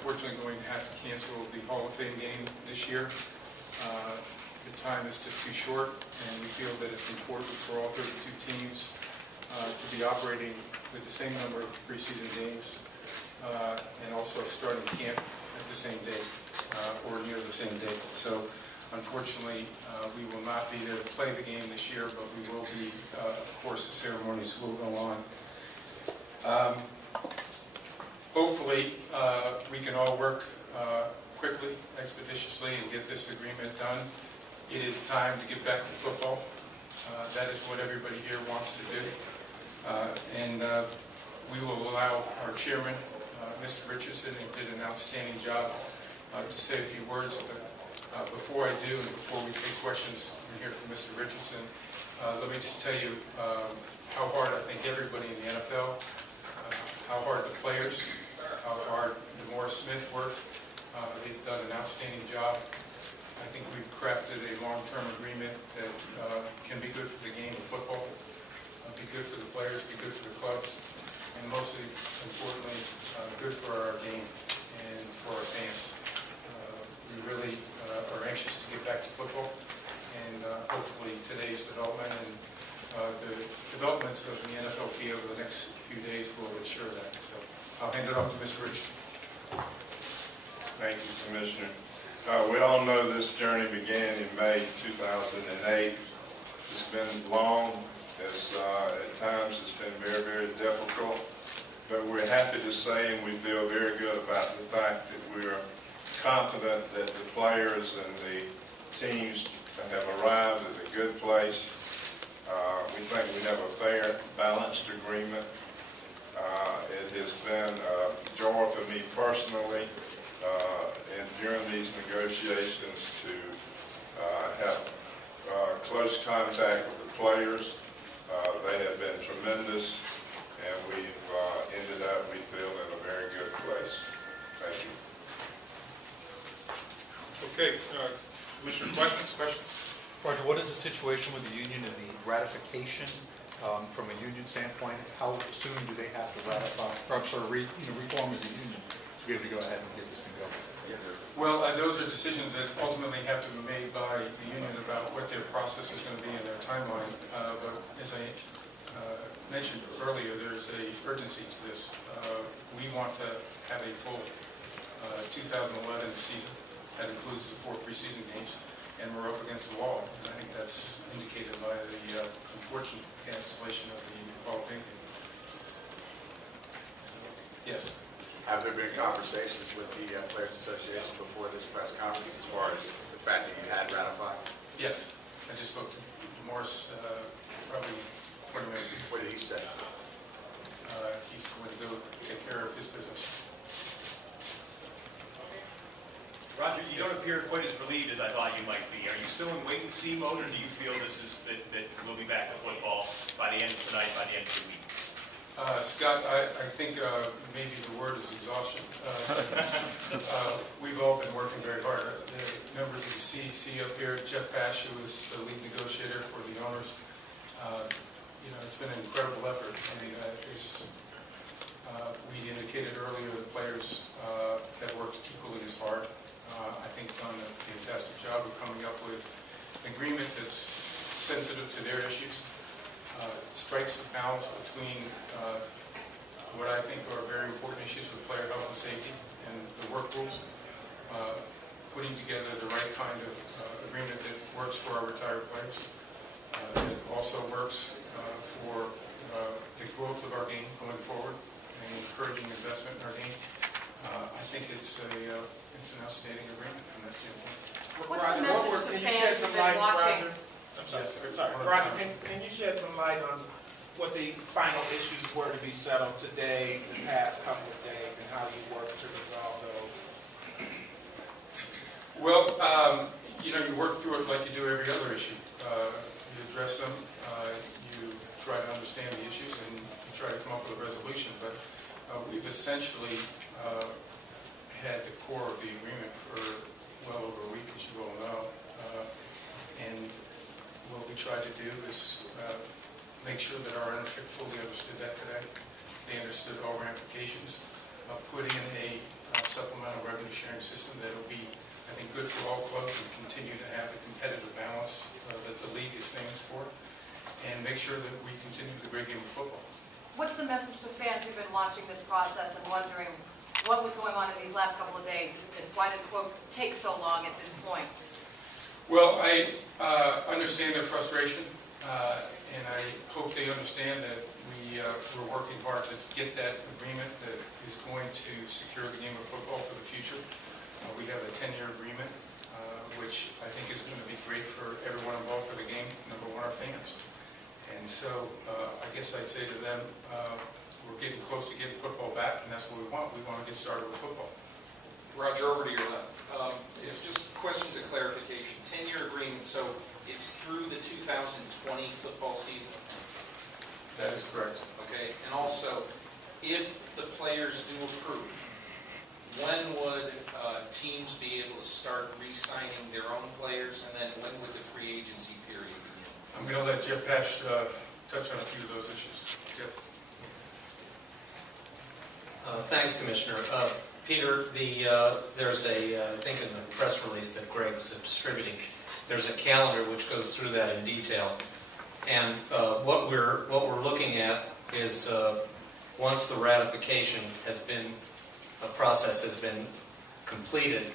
unfortunately going to have to cancel the Hall of Fame game this year. The time is just too short, and we feel that it's important for all 32 teams to be operating with the same number of preseason games and also starting camp at the same date or near the same date. So unfortunately, we will not be there to play the game this year, but we will be, of course, the ceremonies will go on. Hopefully, we can all work quickly, expeditiously, and get this agreement done. It is time to get back to football. That is what everybody here wants to do. And we will allow our chairman, Mr. Richardson, who did an outstanding job, to say a few words. But before I do, and before we take questions and hear from Mr. Richardson, let me just tell you how hard I think everybody in the NFL, how hard the players, how hard Morris Smith worked. They've done an outstanding job. I think we've crafted a long-term agreement that can be good for the game of football, be good for the players, be good for the clubs, and mostly importantly, good for our game and for our fans. We really are anxious to get back to football, and hopefully today's development and the developments of the NFLP over the next few days will ensure that. So I'll hand it off to Mr. Rich. Thank you, Commissioner. We all know this journey began in May 2008. It's been long. At times it's been very, very difficult. But we're happy to say, and we feel very good about the fact that we're confident that the players and the teams have arrived at a good place. We think we have a fair, balanced agreement. It has been a joy for me personally and during these negotiations to have close contact with the players. They have been tremendous, and we've ended up, we feel, in a very good place. Thank you. Okay, Commissioner, questions? Roger, what is the situation with the union and the ratification from a union standpoint? How soon do they have to ratify, or reform as a union to be able to go ahead and get this thing going? Well, those are decisions that ultimately have to be made by the union about what their process is going to be in their timeline. But as I mentioned earlier, there's a urgency to this. We want to have a full 2011 season. That includes the 4 preseason games, and we're up against the wall. And I think that's indicated by the unfortunate cancellation of the Hall of Fame game. Yes. Have there been conversations with the Players Association before this press conference as far as the fact that you had ratified? Yes. I just spoke to Morris probably 20 minutes ago. What did he say? He's going to go take care of his business. Roger, you don't appear quite as relieved as I thought you might be. Are you still in wait-and-see mode, or do you feel this is that we'll be back to football by the end of tonight, by the end of the week? Scott, I think maybe the word is exhaustion. We've all been working very hard. The members of the CEC up here, Jeff Pash, who is the lead negotiator for the owners, it's been an incredible effort. I mean, we indicated earlier the players have worked equally as hard. I think done a fantastic job of coming up with an agreement that's sensitive to their issues. Strikes a balance between what I think are very important issues with player health and safety and the work rules, putting together the right kind of agreement that works for our retired players. It also works for the growth of our game going forward and encouraging investment in our game. I think it's an outstanding agreement from that standpoint. What's the message to fans who've been watching? I'm sorry. Yes, Sorry. Roger, can you shed some light on what the final issues were to be settled today, the past couple of days, and how you work to resolve those? Well, you work through it like you do every other issue. You address them, you try to understand the issues, and you try to come up with a resolution. But we've essentially had the core of the agreement for well over a week, as you all know. And what we tried to do is make sure that our ownership fully understood that today. They understood all ramifications. Put in a supplemental sharing system that'll be, I think, good for all clubs and continue to have the competitive balance that the league is famous for, and make sure that we continue the great game of football. What's the message to fans who've been watching this process and wondering what was going on in these last couple of days, and why did, quote, take so long at this point? Well, I understand their frustration, and I hope they understand that we're working hard to get that agreement that is going to secure the game of football for the future. We have a 10-year agreement, which I think is going to be great for everyone involved for the game, number one, our fans. And so I guess I'd say to them, we're getting close to getting football back, and that's what we want. We want to get started with football. Roger, over to your left. It's just questions of clarification. 10-year agreement, so it's through the 2020 football season? That is correct. Okay, and also, if the players do approve, when would teams be able to start re-signing their own players, and then when would the free agency period begin? I'm going to let Jeff Pash touch on a few of those issues. Jeff. Thanks, Commissioner. Peter, there's I think in the press release that Greg's distributing, there's a calendar which goes through that in detail. And what we're looking at is once the ratification process has been completed,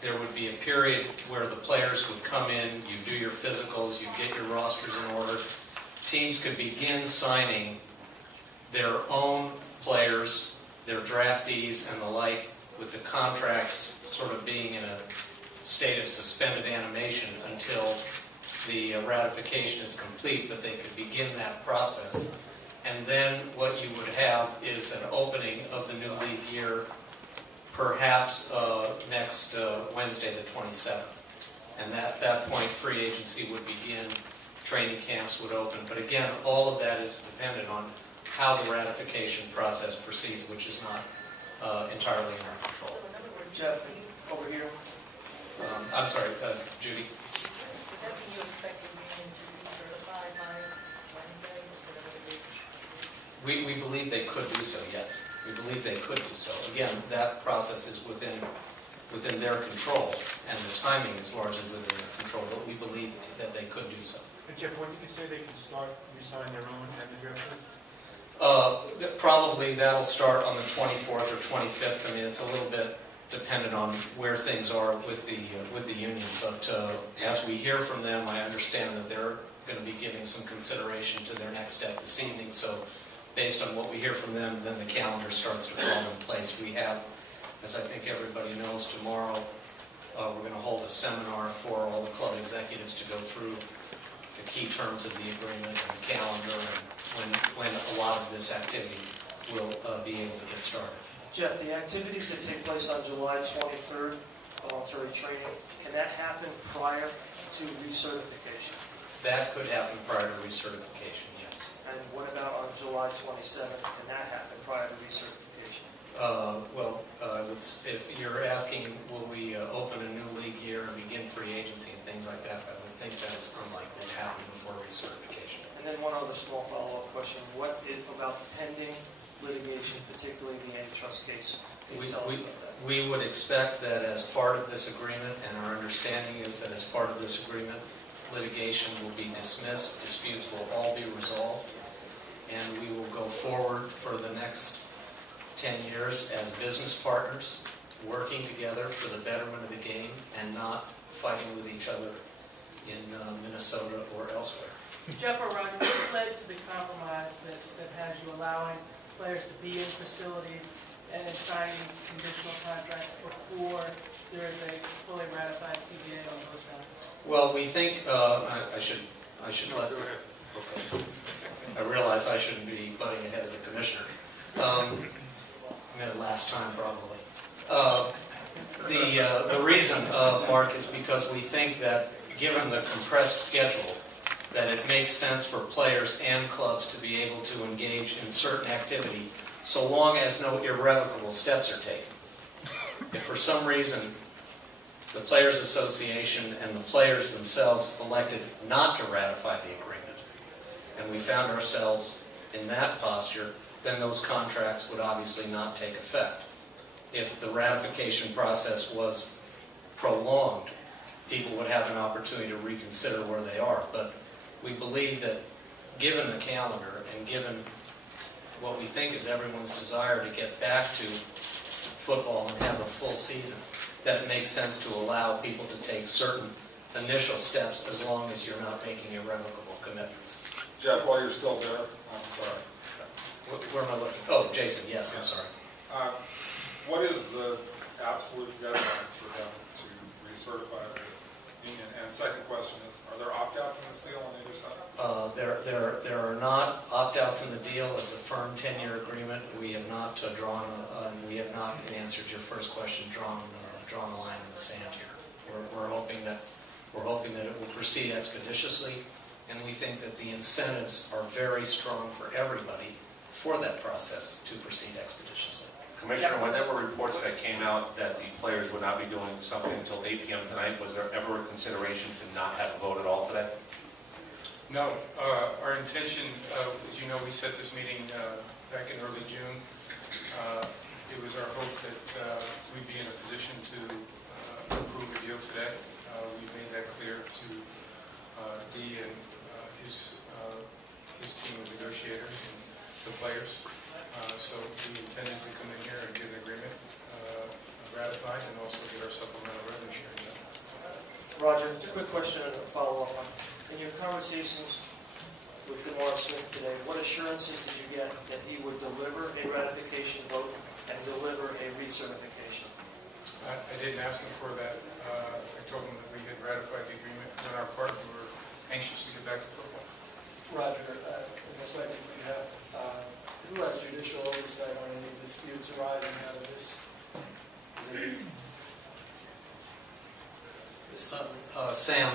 there would be a period where the players would come in, you do your physicals, you get your rosters in order. Teams could begin signing their own players, their draftees and the like, with the contracts sort of being in a state of suspended animation until the ratification is complete, but they could begin that process. And then what you would have is an opening of the new league year, perhaps next Wednesday the 27th. And at that point, free agency would begin, training camps would open. But again, all of that is dependent on how the ratification process proceeds, which is not entirely in our control. Jeff, over here. I'm sorry, Judy. Does that mean you expect the union to be certified by Wednesday? We believe they could do so, yes. We believe they could do so. Again, that process is within their control, and the timing is largely within their control, but we believe that they could do so. Jeff, when did you say they can start re-signing their own drafters? Probably that'll start on the 24th or 25th. I mean, it's a little bit dependent on where things are with the union, but as we hear from them, I understand that they're going to be giving some consideration to their next step this evening. So based on what we hear from them, then the calendar starts to fall in place. We have, as I think everybody knows, tomorrow we're going to hold a seminar for all the club executives to go through the key terms of the agreement and the calendar and when a lot of this activity will be able to get started. Jeff, the activities that take place on July 23rd, voluntary training, can that happen prior to recertification? That could happen prior to recertification, yes. And what about on July 27th? Can that happen prior to recertification? If you're asking, will we open a new league year and begin free agency and things like that, I would think that is unlikely to happen before recertification. And then one other small follow-up question. What about pending litigation, particularly the antitrust case? Can you tell us about that? We would expect that as part of this agreement, and our understanding is that as part of this agreement, litigation will be dismissed, disputes will all be resolved, and we will go forward for the next 10 years as business partners, working together for the betterment of the game and not fighting with each other in Minnesota or elsewhere. Jeff or Roger, what led to the compromise that has you allowing players to be in facilities and signing these conditional contracts before there is a fully ratified CBA on both sides? Well, we think, I should let... Go ahead. Okay. I realize I shouldn't be butting ahead of the commissioner. Last time, probably. The reason, Mark, is because we think that given the compressed schedule, that it makes sense for players and clubs to be able to engage in certain activity so long as no irrevocable steps are taken. If for some reason the Players Association and the players themselves elected not to ratify the agreement, and we found ourselves in that posture, then those contracts would obviously not take effect. if the ratification process was prolonged, people would have an opportunity to reconsider where they are. But we believe that given the calendar and given what we think is everyone's desire to get back to football and have a full season, that it makes sense to allow people to take certain initial steps as long as you're not making irrevocable commitments. Jeff, while you're still there, I'm sorry. Where am I looking? Oh, Jason, yes, I'm sorry. What is the absolute deadline for them to recertify the union? And second question is, are there opt-outs in this deal on either side? There are not opt-outs in the deal. It's a firm 10-year agreement. We have not in answer to your first question, drawn the line in the sand here. We're hoping that it will proceed expeditiously, and we think that the incentives are very strong for everybody for that process to proceed expeditiously. Commissioner, when there were reports that came out that the players would not be doing something until 8 p.m. tonight, was there ever a consideration to not have a vote at all today? No, our intention, as you know, we set this meeting back in early June. It was our hope that we'd be in a position to approve a deal today. We made that clear to Dee and his team of negotiators and the players. So we intended to come in here and get an agreement ratified and also get our supplemental revenue sharing done. Roger, just a quick question and a follow-up. In your conversations with DeMar Smith today, what assurances did you get that he would deliver a ratification vote and deliver a recertification? I didn't ask him for that. I told him that we had ratified the agreement on our part and we were anxious to get back to football. Roger, and that's why I think we have, who has judicial oversight on any disputes arising out of this? Sam,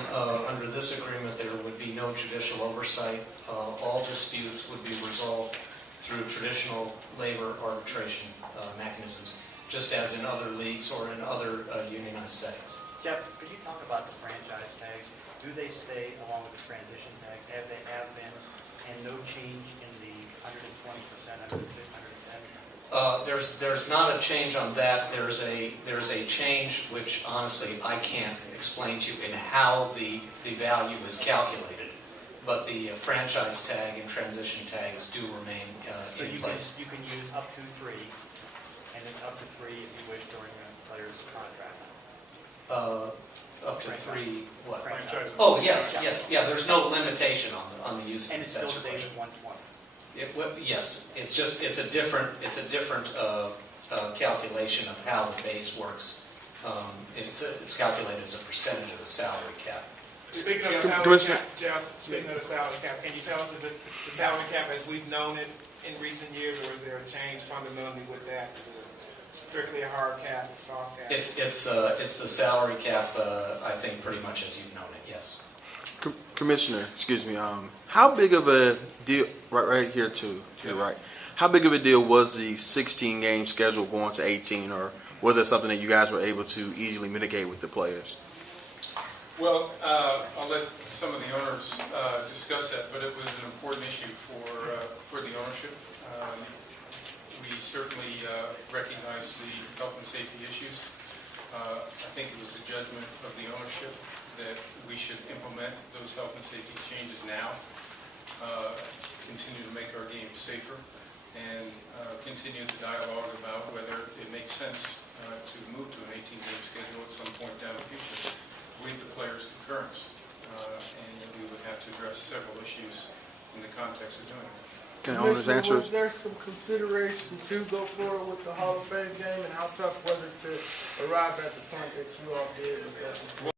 under this agreement, there would be no judicial oversight. All disputes would be resolved through traditional labor arbitration mechanisms, just as in other leagues or in other unionized settings. Jeff, could you talk about the franchise tags? Do they stay along with the transition tags as they have been, and no change in the 120%, 110%? There's not a change on that. There's a change which honestly I can't explain to you in how the value is calculated. But the franchise tag and transition tags do remain in place. You can use up to 3, and then up to 3 if you wish during the player's contract. Up to 3 what? Franchise. Oh yes, yeah. There's no limitation on the use of And it still stays at 120. Yes, it's a different calculation of how the base works. It's calculated as a percentage of the salary cap. Speaking of the salary cap, Jeff, speaking of the salary cap, can you tell us, is it the salary cap as we've known it in recent years, or is there a change fundamentally with that? Is it strictly a hard cap, soft cap? It's the salary cap, I think, pretty much as you've known it, yes. Commissioner, excuse me, how big of a deal, right here too, you're right, how big of a deal was the 16-game schedule going to 18, or was it something that you guys were able to easily mitigate with the players? Well, I'll let some of the owners discuss that, but it was an important issue for the ownership. We certainly recognize the health and safety issues. I think it was the judgment of the ownership that we should implement those health and safety changes now, continue to make our game safer, and continue the dialogue about whether it makes sense to move to an 18-game schedule at some point down the future with the players' concurrence. And we would have to address several issues in the context of doing it. Can owners answer? Was there some consideration to go forward with the Hall of Fame game, and how tough was it to arrive at the point that you all did with that decision?